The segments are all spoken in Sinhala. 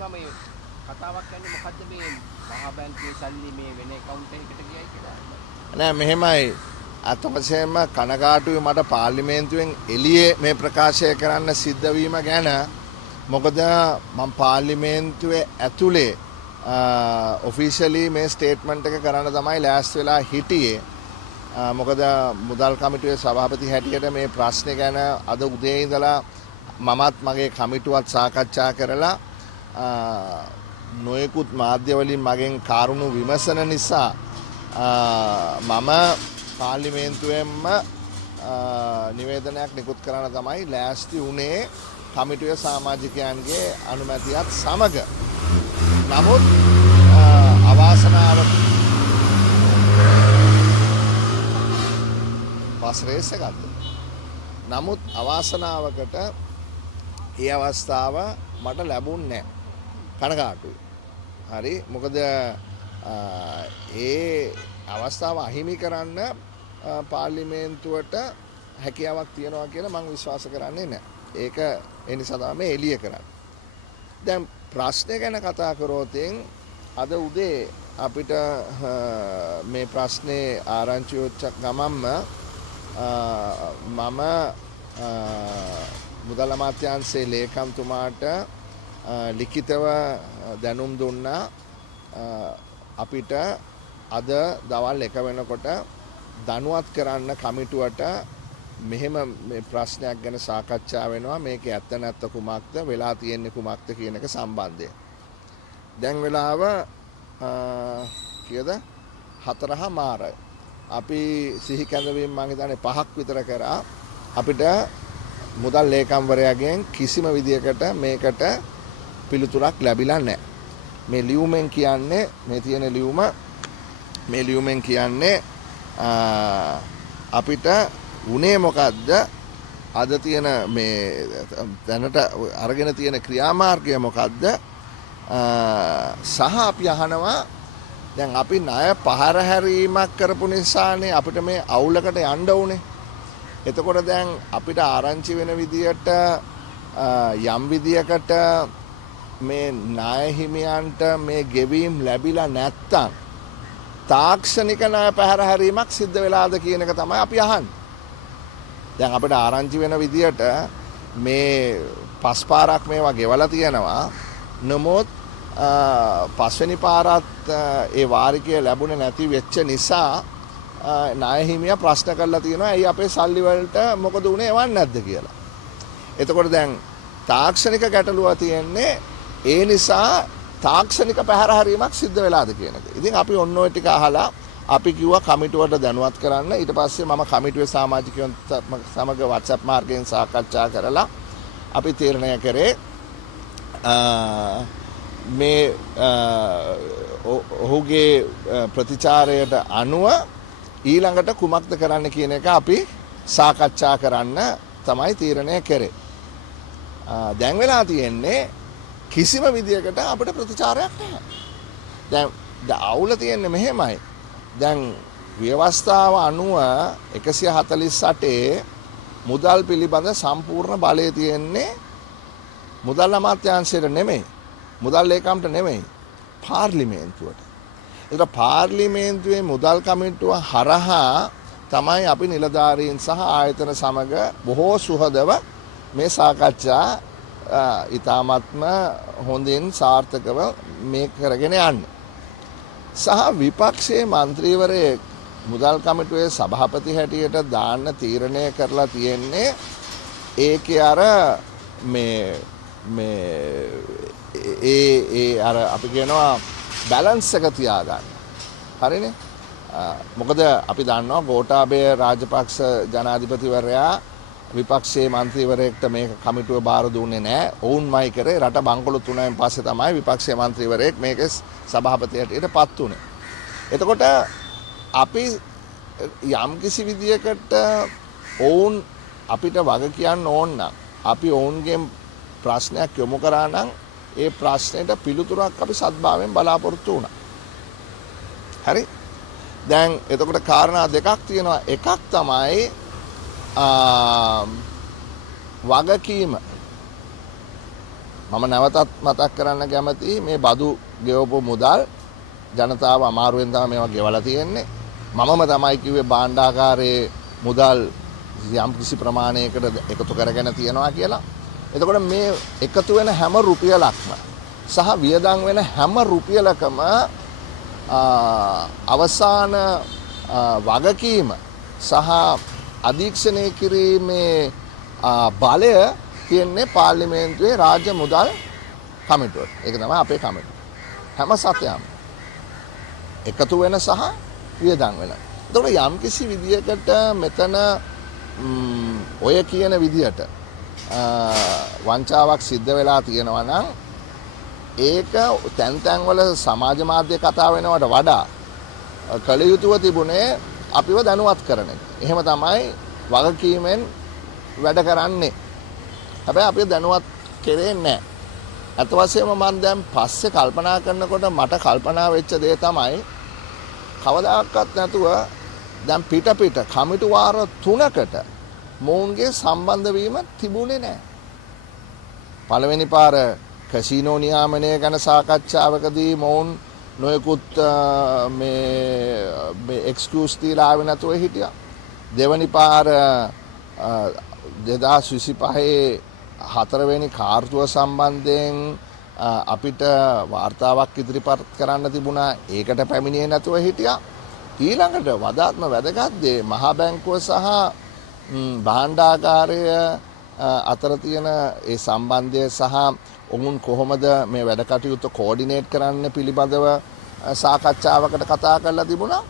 මම මේ කතාවක් කියන්නේ මොකද්ද මේ මහා බැංකුවේ සල්ලි මේ වෙන account එකකට ගියයි කියලා. නෑ මෙහෙමයි අත වශයෙන්ම කනගාටුයි මට පාර්ලිමේන්තුවෙන් එළියේ මේ ප්‍රකාශය කරන්න සිද්ධ වීම ගැන. මොකද මම පාර්ලිමේන්තුවේ ඇතුලේ ඔෆිෂියලි මේ ස්ටේට්මන්ට් එක කරන්න තමයි ලෑස්ති වෙලා හිටියේ. මොකද මුදල් කමිටුවේ සභාපති හැටියට මේ ප්‍රශ්නේ ගැන අද උදේ ඉඳලා මමත් මගේ කමිටුවත් සාකච්ඡා කරලා නොයෙකුත් මාධ්‍ය වලින් මගෙන් කාරුණු විමසන නිසා මම පාර්ලිමේන්තුවෙන්ම නිවේදනයක් නිකුත් කරන්න තමයි ලෑස්ති වුණේ කමිටුවේ සමාජිකයන්ගේ අනුමැතියත් සමග. නමුත් අවාසනාවට පස්රේස ගත්ත. නමුත් අවාසනාවකට ඒ අවස්ථාව මට ලැබුණේ නැහැ. කනගාටුයි. හරි මොකද ඒ අවස්ථාව අහිමි කරන්න පාර්ලිමේන්තුවට හැකියාවක් තියෙනවා කියලා මම විශ්වාස කරන්නේ නැහැ. ඒක ඒ නිසා තමයි එළිය කරන්නේ. දැන් ප්‍රශ්නය ගැන කතා කරොත් අද උදේ අපිට මේ ප්‍රශ්නේ ආරංචි වෙච්ච ගමන්ම මම මුදල් අමාත්‍යාංශයේ ලේකම්තුමාට ලිඛිතව දැනුම් දුන්නා අපිට අද දවල් 1 වෙනකොට දනුවත් කරන්න කමිටුවට මෙහෙම මේ ප්‍රශ්නයක් ගැන සාකච්ඡා වෙනවා මේක ඇත්ත නැත්ත කුමක්ද වෙලා තියෙන්නේ කුමක්ද කියන එක සම්බන්ධයෙන්. දැන් වෙලාව කීයද 4:00 අපි සිහි කැඳවීම මම හිතන්නේ 5ක් විතර කරා අපිට මුදල් ලේකම්වරයාගෙන් කිසිම විදියකට මේකට පිළිතුරක් ලැබිලා නැහැ. මේ ලියුමෙන් කියන්නේ මේ තියෙන මේ ලියුමෙන් කියන්නේ අපිට උනේ මොකද්ද අද තියෙන මේ දැනට අරගෙන තියෙන ක්‍රියාමාර්ගය මොකද්ද සහ අපි අහනවා දැන් අපි ණය පහර හැරීමක් කරපු නිසානේ අපිට මේ අවුලකට යන්න උනේ. එතකොට දැන් අපිට ආරංචි වෙන විදියට යම් විදියකට මේ ණය හිමියන්ට මේ ගෙවීම් ලැබිලා නැත්තම් තාක්ෂණික ණය පහර හැරීමක් සිද්ධ වෙලාද කියන එක තමයි අපි අහන්නේ. දැන් අපිට ආරංචි වෙන විදියට මේ 5 පාරක් මේවා ගෙවලා තියෙනවා. නමුත් පස්වෙනි පාරත් ඒ වාරිකය ලැබුණේ නැති වෙච්ච නිසා ණය හිමියා ප්‍රශ්න කරලා තියෙනවා ඇයි අපේ සල්ලි වලට මොකද උනේ එවන්නේ නැද්ද කියලා. එතකොට දැන් තාක්ෂණික ගැටලුව තියෙන්නේ ඒ නිසා තාක්ෂණික පැහැර හැරීමක් සිද්ධ වෙලාද කියන එක. ඉතින් අපි ඔන්න ඔය ටික අහලා අපි කිව්වා කමිටුවට දැනුවත් කරන්න. ඊට පස්සේ මම කමිටුවේ සමාජිකයන් සමග WhatsApp මාර්ගයෙන් සාකච්ඡා කරලා අපි තීරණය කරේ මේ ඔහුගේ ප්‍රතිචාරයට අනුව ඊළඟට කුමක්ද කරන්න කියන එක අපි සාකච්ඡා කරන්න තමයි තීරණය කරේ. දැන් වෙලා තියෙන්නේ කිසිම විදියකට අපිට ප්‍රතිචාරයක් නැහැ. දැන් අවුල තියෙන්නේ මෙහෙමයි. දැන් ව්‍යවස්ථාව අනුව 148 මුදල් පිළිබඳ සම්පූර්ණ බලය තියෙන්නේ මුදල් අමාත්‍යාංශයට නෙමෙයි. මුදල් ලේකම්ට නෙමෙයි. පාර්ලිමේන්තුවට. ඒක පාර්ලිමේන්තුවේ මුදල් කමිටුව හරහා තමයි අපි නිලධාරීන් සහ ආයතන සමග බොහෝ සුහදව මේ සාකච්ඡා ඉතාමත්ම හොඳින් සාර්ථකව මේ කරගෙන යන්නේ. සහ විපක්ෂයේ മന്ത്രിවරයෙක් මුදල් කමිටුවේ සභාපති හැටියට දාන්න තීරණය කරලා තියෙන්නේ ඒකේ අර ඒ අර අපි කියනවා බැලන්ස් එක තියාගන්න. හරිනේ? මොකද අපි දන්නවා ගෝඨාභය රාජපක්ෂ ජනාධිපතිවරයා විපක්ෂයේ മന്ത്രിවරයෙක්ට මේක කමිටුව බාර දුන්නේ නැහැ. ඔවුන්මයි කරේ රට බංකොලොත් වුණායින් පස්සේ තමයි විපක්ෂයේ മന്ത്രിවරයෙක් මේකේ සභාපති හැටියට පත් වුණේ. එතකොට අපි යම් කිසි විදියකට ඔවුන් අපිට වග කියන්න ඕන නම් අපි ඔවුන්ගෙන් ප්‍රශ්නයක් යොමු කරා නම් ඒ ප්‍රශ්නෙට පිළිතුරක් අපි සත්භාවයෙන් බලාපොරොත්තු වුණා. හරි? දැන් එතකොට කාරණා දෙකක් තියෙනවා. එකක් තමයි වගකීම මම නැවතත් මතක් කරන්න කැමතියි මේ බදු ගෙවපු මුදල් ජනතාව අමාරුවෙන් තමයි මේවා ගෙවලා තියෙන්නේ. මමම තමයි කිව්වේ භාණ්ඩාගාරයේ මුදල් යම් කිසි ප්‍රමාණයකට එකතු කරගෙන තියනවා කියලා. එතකොට මේ එකතු වෙන හැම රුපියලක්ම සහ වියදම් වෙන හැම රුපියලකම අවසාන වගකීම සහ අධීක්ෂණය කිරීමේ බලය තියෙන්නේ පාර්ලිමේන්තුවේ රාජ්‍ය මුදල් කමිටුවට. ඒක තමයි අපේ කමිටුව. හැම සතයක්ම එකතු වෙන සහ වියදම් වෙන. එතකොට යම් කිසි විදියකට මෙතන ඔය කියන විදියට වංචාවක් සිද්ධ වෙලා තියෙනවා නම් ඒක තැන් තැන්වල සමාජ මාධ්‍ය කතා වෙනවට වඩා කළ යුතුව තිබුණේ අපිව දැනුවත් කරන එක. එහෙම තමයි වගකීමෙන් වැඩ කරන්නේ. හැබැයි අපි දැනුවත් කෙරෙන්නේ නැහැ. අත වශයෙන්ම මම දැන් පස්සේ කල්පනා කරනකොට මට කල්පනා වෙච්ච දේ තමයි කවදාකවත් නැතුව දැන් පිට කමිටු වාර 3කට මොවුන්ගේ සම්බන්ධ වීම තිබුණේ නැහැ. පළවෙනි පාර කැසිනෝ නියාමනය ගැන සාකච්ඡාවකදී මොවුන් නොයෙකුත් මේ එක්ස්කියුස් දීලා ආවේ නැතුව හිටියා. දෙවනි පාර 2025 හතරවෙනි කාර්තුව සම්බන්ධයෙන් අපිට වාර්තාවක් ඉදිරිපත් කරන්න තිබුණා. ඒකට පැමිණියේ නැතුව හිටියා. ඊළඟට වඩාත්ම වැදගත් දේ මහා බැංකුව සහ භාණ්ඩාගාරය අතර තියෙන ඒ සම්බන්ධය සහ ඔවුන් කොහොමද මේ වැඩ කටයුතු කෝඩිනේට් කරන්න පිළිබඳව සාකච්ඡාවකට කතා කරලා තිබුණා.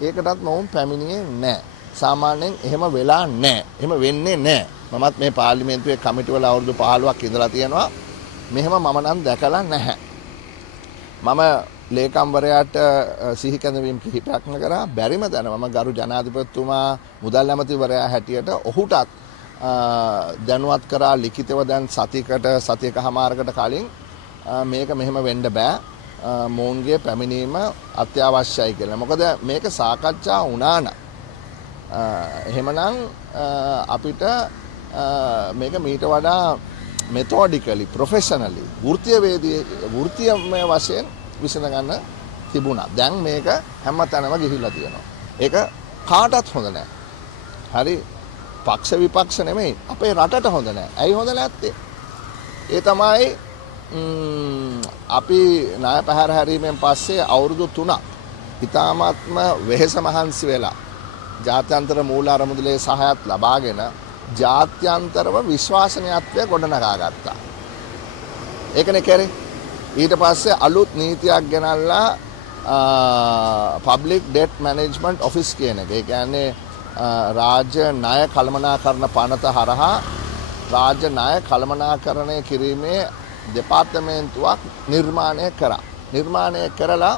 ඒකටත් මොවුන් පැමිණියේ නැහැ. සාමාන්‍යයෙන් එහෙම වෙලා නැහැ. එහෙම වෙන්නේ නැහැ. මමත් මේ පාර්ලිමේන්තුවේ කමිටුවල අවුරුදු 15ක් ඉඳලා තියෙනවා. මෙහෙම මම නම් දැකලා නැහැ. මම ලේකම්වරයාට සිහි කැඳවීම් කිහිපයක්ම කරා. බැරිම තැන මම ගරු ජනාධිපතිතුමා මුදල් ඇමතිවරයා හැටියට ඔහුටත් දැනුවත් කරා ලිඛිතව දැන් සතියකමාරකට කලින් මේක මෙහෙම වෙන්න බෑ. මොවුන්ගේ පැමිණීම අත්‍යවශ්‍යයි කියලා. මොකද මේක සාකච්ඡා වුණා නම් එහෙමනම් අපිට මේක මීට වඩා මෙතොඩිකලි ප්‍රොෆෙෂනලි වෘත්තීයමය වශයෙන් විසඳ ගන්න තිබුණා. දැන් මේක හැම තැනම ගිහිල්ලා තියෙනවා. ඒක කාටවත් හොඳ නැහැ. හරි පක්ෂ විපක්ෂ නෙමෙයි අපේ රටට හොඳ නැහැ. ඇයි හොඳ නැත්තේ? ඒ තමයි අපි ණය පැහැර හැරීමෙන් පස්සේ අවුරුදු 3ක් ඉතාමත්ම වෙහෙස මහන්සි වෙලා ජාත්‍යන්තර මූල අරමුදලේ සහයත් ලබාගෙන ජාත්‍යන්තරව විශ්වාසනීයත්වය ගොඩනගා ගත්තා. ඒකනේ කරේ. ඊට පස්සේ අලුත් නීතියක් ගෙනල්ලා පබ්ලික් ඩෙට් මැනේජ්මන්ට් ඔෆිස් කියන එක. ඒ කියන්නේ රාජ්‍ය ණය කළමනාකරණ පනත හරහා රාජ්‍ය ණය කළමනාකරණය කිරීමේ දෙපාර්තමේන්තුවක් නිර්මාණය කරා. නිර්මාණය කරලා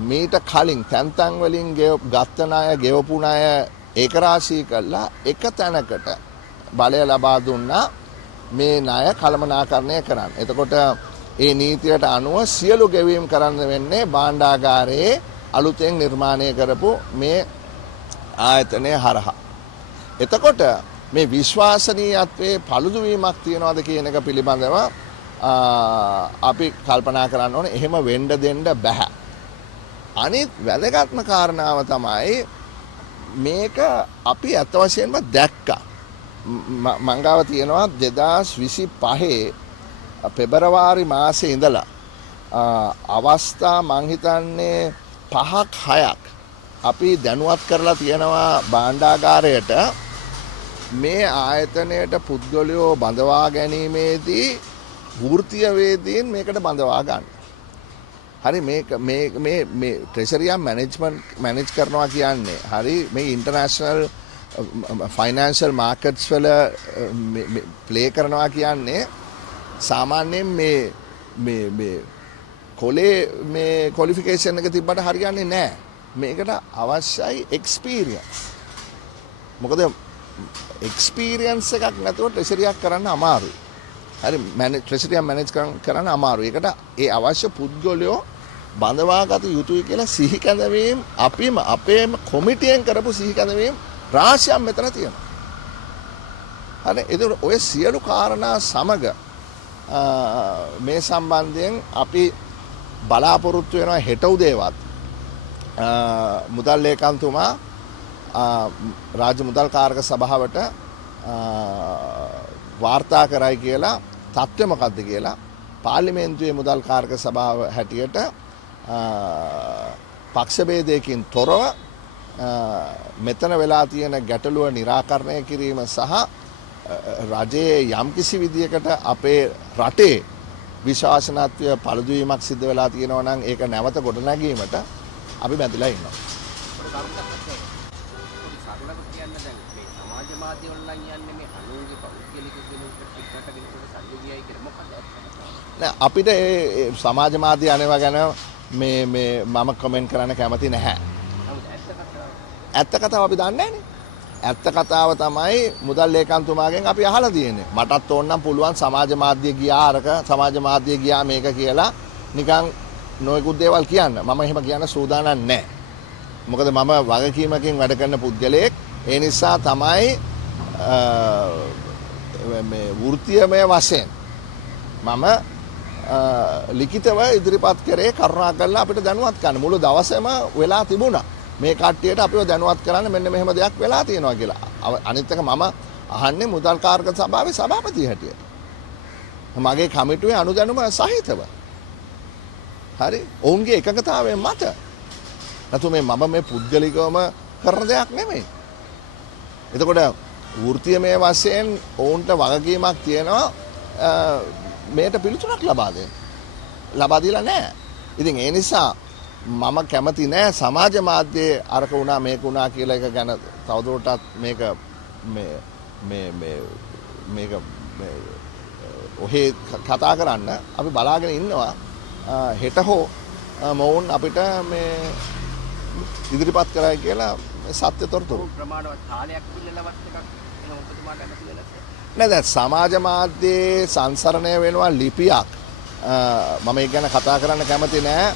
මීට කලින් තැන් වලින් ගත්ත ණය ගෙවපු ණය ඒකරාශී කළා එක තැනකට බලය ලබා දුන්නා මේ ණය කළමනාකරණය කරන්න. එතකොට ඒ නීතියට අනුව සියලු ගෙවීම් කරන්න වෙන්නේ භාණ්ඩාගාරයේ අලුතෙන් නිර්මාණය කරපු මේ ආයතනය හරහා. එතකොට මේ විශ්වාසනීයත්වයේ පළුදු වීමක් තියනවාද කියන එක පිළිබඳව අපි කල්පනා කරන්න ඕනේ. එහෙම වෙන්න දෙන්න බෑ. අනිත් වැදගත්ම කාරණාව තමයි මේක අපි අත් වශයෙන්ම දැක්කා. මංගාව තියෙනවා 2025 පෙබරවාරි මාසේ ඉඳලා අවස්ථා මං හිතන්නේ 5ක් 6ක් අපි දැනුවත් කරලා තියෙනවා භාණ්ඩාගාරයට මේ ආයතනයට පුද්ගලයෝ බඳවා ගැනීමේදී වෘත්තීය වේදීන් මේකට බඳවා ගන්න. හරි මේ ට්‍රෙෂරියා මැනේජ් කරනවා කියන්නේ හරි මේ ඉන්ටර්නැෂනල් ෆයිනෑන්ෂල් මාකට්ස් වල ප්ලේ කරනවා කියන්නේ සාමාන්‍යයෙන් මේ කොලේ මේ ක්වොලිෆිකේෂන් එක තිබ්බට හරියන්නේ නැහැ. මේකට අවශ්‍යයි එක්ස්පීරියන්ස්. මොකද එක්ස්පීරියන්ස් එකක් නැතුව ට්‍රෙෂරියක් කරන්න අමාරුයි. හරි ට්‍රෙෂරියක් මැනේජ් කරන්න අමාරුයි. ඒකට ඒ අවශ්‍ය පුද්ගලයෝ බඳවාගත යුතුයි කියලා සිහි කැඳවීම් අපේම කොමිටියෙන් කරපු සිහි කැඳවීම් රාශියක් මෙතන තියෙනවා. හරි ඒක ඔය සියලු කාරණා සමග මේ සම්බන්ධයෙන් අපි බලාපොරොත්තු වෙනවා හෙට උදේවත් මුදල් ලේකම්තුමා රාජ්‍ය මුදල් කාරක සභාවට වාර්තා කරයි කියලා තත්ත්වය මොකක්ද කියලා පාර්ලිමේන්තුවේ මුදල් කාරක සභාව හැටියට පක්ෂ භේදයකින් තොරව මෙතන වෙලා තියෙන ගැටලුව निराකරණය කිරීම සහ රජයේ යම්කිසි විදියකට අපේ රටේ විශ්වාසනාත්මක පළදුවීමක් සිද්ධ වෙලා තියෙනවා නම් ඒක නැවත ගොඩනැගීමට අපි බැඳලා ඉන්නවා. සරලව කියන්න දැන් මේ සමාජ මාධ්‍ය ඔන්ලයින් යන්නේ මේ අනුන්ගේ පෞද්ගලික කෙනෙකුට පිටරට කෙනෙකුට සල්ලි ගියයි කියලා මොකද නෑ අපිට ඒ සමාජ මාධ්‍ය අනේවා ගැන මේ මම කමෙන්ට් කරන්න කැමති නැහැ. ඇත්ත කතාව අපි දන්නේ නැහනේ. ඇත්ත කතාව තමයි මුදල් ලේකම්තුමාගෙන් අපි අහලා තියෙන්නේ. මටත් ඕනනම් පුළුවන් සමාජ මාධ්‍ය ගියා අරක සමාජ මාධ්‍ය ගියා මේක කියලා නිකන් නොයෙකුත් දේවල් කියන්න. මම එහෙම කියන්න සූදානම් නැහැ. මොකද මම වගකීමකින් වැඩ කරන පුද්ගලයෙක්. ඒ නිසා තමයි මේ වෘත්තීයමය වශයෙන් මම ලිඛිතව ඉදිරිපත් කරේ කරුණාකරලා අපිට දැනුවත් කරන්න. මුළු දවසේම වෙලා තිබුණා. මේ කට්ටියට අපිව දැනුවත් කරන්න මෙන්න මෙහෙම දෙයක් වෙලා තියෙනවා කියලා. අනිත් එක මම අහන්නේ මුදල් කාරක සභාවේ සභාපති හැටියට. මගේ කමිටුවේ අනුදැනුම සහිතව. හරි. ඔවුන්ගේ එකඟතාවයෙන් මත. නැතු මම මේ පුද්ගලිකවම කරන දෙයක් නෙමෙයි. එතකොට වෘත්තීයමය වශයෙන් ඔවුන්ට වගකීමක් තියෙනවා මේට පිළිතුරක් ලබා දෙන්න. ලබා දීලා නැහැ. ඉතින් ඒ නිසා මම කැමති නෑ සමාජ මාධ්‍යයේ අරක වුණා මේක වුණා කියලා එක ගැන තවදුරටත් මේක ඔහේ කතා කරන්න අපි බලාගෙන ඉන්නවා හෙට හෝ මොවුන් අපිට මේ ඉදිරිපත් කරයි කියලා සත්‍ය තොරතුරු ප්‍රමාණවත් කාලයක් පිළිලවත් එකක් එන ඔබතුමාට නැති වෙලා නෑ දැන් සමාජ මාධ්‍යයේ සංසරණය වෙනවා ලිපියක් මම ඒක ගැන කතා කරන්න කැමති නෑ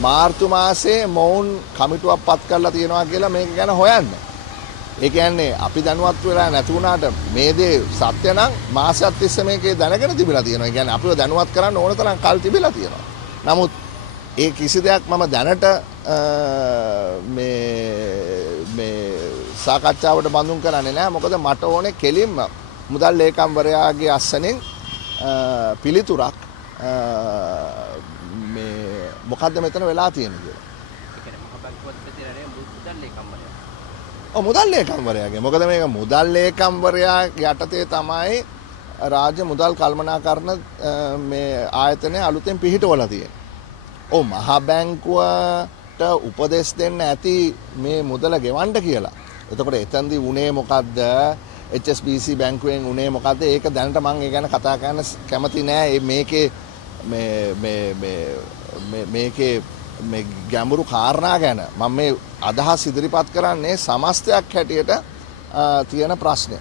මාර්තු මාසේ මොවුන් කමිටුවක් පත් කරලා තියෙනවා කියලා මේක ගැන හොයන්න. ඒ කියන්නේ අපි දැනුවත් වෙලා නැති වුණාට මේ දේ සත්‍ය නම් මාසයක් තිස්සේ මේකේ දැනගෙන තිබිලා තියෙනවා. ඒ කියන්නේ අපිව දැනුවත් කරන්න ඕන තරම් කල් තිබිලා තියෙනවා. නමුත් ඒ කිසි දෙයක් මම දැනට මේ සාකච්ඡාවට බඳුන් කරන්නේ නැහැ. මොකද මට ඕනේ කෙලින්ම මුදල් ලේකම්වරයාගේ අස්සනෙන් පිළිතුරක් මොකද්ද මෙතන වෙලා තියෙන්නේ කියලා. ඒ කියන්නේ මහ බැංකුවත් ප්‍රතිරණය මුදල් ලේකම්වරයා. ඔව් මුදල් ලේකම්වරයාගේ. මොකද මේක මුදල් ලේකම්වරයා යටතේ තමයි රාජ්‍ය මුදල් කළමනාකරණ මේ ආයතනය අලුතෙන් පිහිටවලා තියෙන්නේ. ඔව් මහ බැංකුවට උපදෙස් දෙන්න ඇති මේ මුදල ගෙවන්න කියලා. එතකොට එතෙන්දී උනේ මොකද්ද? HSBC බැංකුවෙන් උනේ මොකද්ද? ඒක දැනට මම ඒ ගැන කතා කරන්න කැමති නෑ. මේකේ මේකේ මේ ගැඹුරු කාරණා ගැන මම මේ අදහස් ඉදිරිපත් කරන්නේ සමස්තයක් හැටියට තියෙන ප්‍රශ්නය.